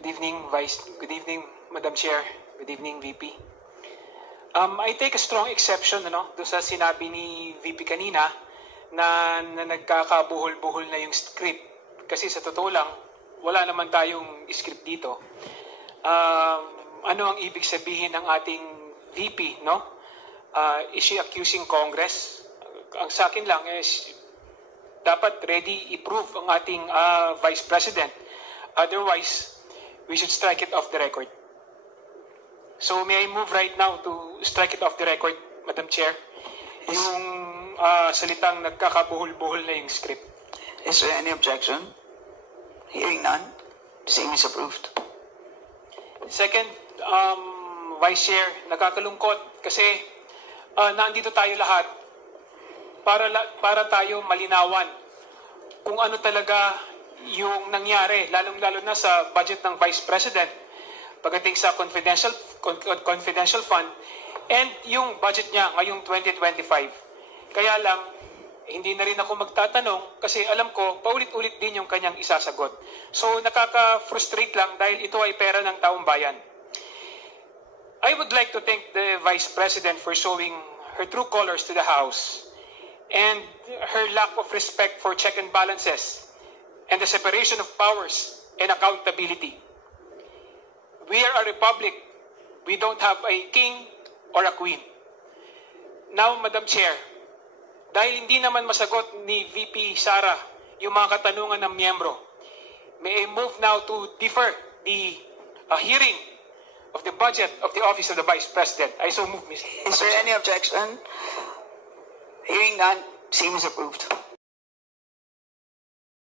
Good evening, Good evening, Madam Chair. Good evening, VP. I take a strong exception doon sa sinabi ni VP kanina na nagkakabuhol-buhol na yung script. Kasi sa totoo lang, wala naman tayong script dito. Ano ang ibig sabihin ng ating VP, is she accusing Congress? Ang sa akin lang is dapat ready i-prove ang ating Vice President. Otherwise, we should strike it off the record. So may I move right now to strike it off the record, Madam Chair? Yung salitang nagkakabuhol-buhol na yung script. Is there any objection? Hearing none, the same is approved. Second, Vice Chair, nakakalungkot kasi nandito tayo lahat para tayo malinawan kung ano talaga yung nangyari, lalong-lalo na sa budget ng Vice President pagdating sa confidential fund and yung budget niya ngayong 2025. Kaya lang, hindi na rin ako magtatanong kasi alam ko, paulit-ulit din yung kanyang isasagot. So, nakaka-frustrate lang dahil ito ay pera ng taong bayan. I would like to thank the Vice President for showing her true colors to the House and her lack of respect for check and balances and the separation of powers and accountability. We are a republic. We don't have a king or a queen. Now, Madam Chair, dahil hindi naman masagot ni VP Sara yung mga katanungan ng miyembro, may I move now to defer the hearing of the budget of the Office of the Vice President. I so move, Mr. Is there any objection? Hearing none, same is approved.